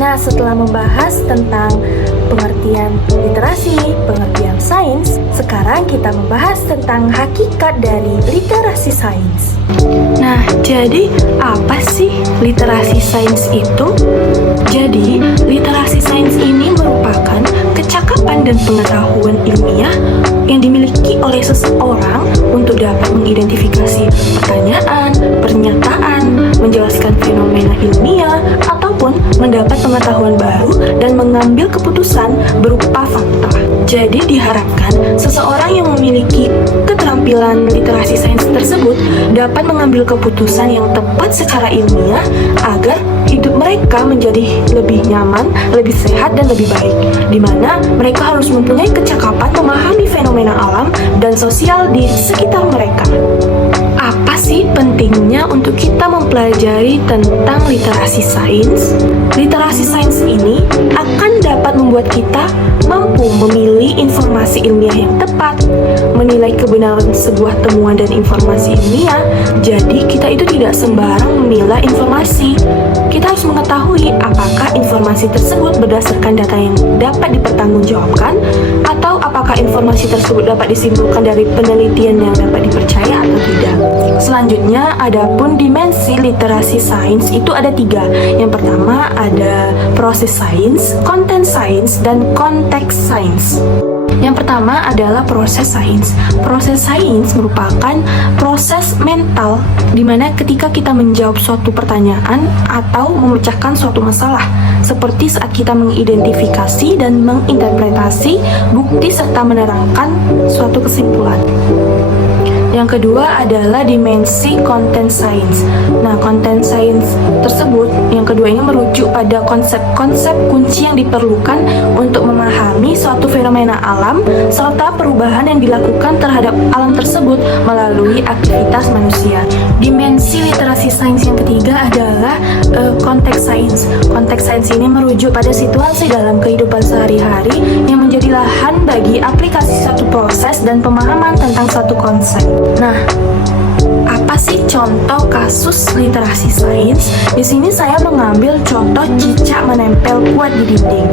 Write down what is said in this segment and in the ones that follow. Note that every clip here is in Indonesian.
Nah, setelah membahas tentang pengertian literasi, pengertian sains, sekarang kita membahas tentang hakikat dari literasi sains. Nah, jadi apa sih literasi sains itu? Jadi, literasi sains ini merupakan kecakapan dan pengetahuan ilmiah yang dimiliki oleh seseorang untuk dapat mengidentifikasi pertanyaan, pernyataan, menjelaskan fenomena ilmiah, ataupun mendapat pengetahuan baru dan mengambil keputusan berupa fakta. Jadi diharapkan seseorang yang memiliki keterampilan literasi sains tersebut dapat mengambil keputusan yang tepat secara ilmiah agar hidup mereka menjadi lebih nyaman, lebih sehat, dan lebih baik, di mana mereka harus mempunyai kecakapan memahami fenomena alam dan sosial di sekitar mereka. Apa sih pentingnya untuk kita mempelajari tentang literasi sains? Literasi sains ini akan dapat membuat kita mampu memilih informasi ilmiah yang tepat, menilai kebenaran sebuah temuan dan informasi ilmiah. Jadi kita itu tidak sembarang memilah informasi. Kita harus mengetahui apakah informasi tersebut berdasarkan data yang dapat dipertanggungjawabkan, atau apakah informasi tersebut dapat disimpulkan dari penelitian yang dapat dipercaya atau tidak. Selanjutnya, adapun dimensi literasi sains itu ada 3. Yang pertama ada proses sains, konten sains, dan konteks sains. Yang pertama adalah proses sains. Proses sains merupakan proses mental di mana ketika kita menjawab suatu pertanyaan atau memecahkan suatu masalah, seperti saat kita mengidentifikasi dan menginterpretasi bukti serta menerangkan suatu kesimpulan. Yang kedua adalah dimensi konten sains. Nah, konten sains tersebut, yang kedua ini merujuk pada konsep-konsep kunci yang diperlukan untuk memahami suatu fenomena alam serta perubahan yang dilakukan terhadap alam tersebut melalui aktivitas manusia. Dimensi literasi sains yang ketiga adalah konteks sains. Konteks sains ini merujuk pada situasi dalam kehidupan sehari-hari yang menjadi lahan bagi aplikasi suatu proses dan pemahaman tentang suatu konsep. Nah, apa sih contoh kasus literasi sains? Di sini saya mengambil contoh cicak menempel kuat di dinding.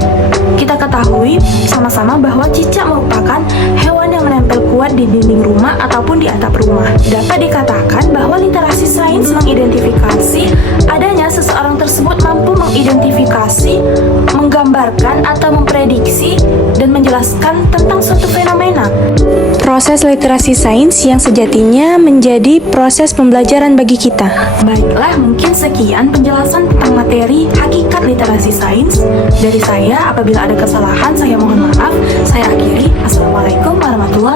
Kita ketahui sama-sama bahwa cicak merupakan hewan yang menempel kuat di dinding rumah ataupun di atap rumah. Dapat dikatakan bahwa literasi sains mengidentifikasi adanya seseorang tersebut mampu mengidentifikasi, menggambarkan atau memprediksi dan menjelaskan tentang suatu fenomena. Proses literasi sains yang sejatinya menjadi proses pembelajaran bagi kita. Baiklah, mungkin sekian penjelasan tentang materi hakikat literasi sains dari saya. Apabila ada kesalahan, saya mohon maaf. Saya akhiri. Assalamualaikum warahmatullahi wabarakatuh.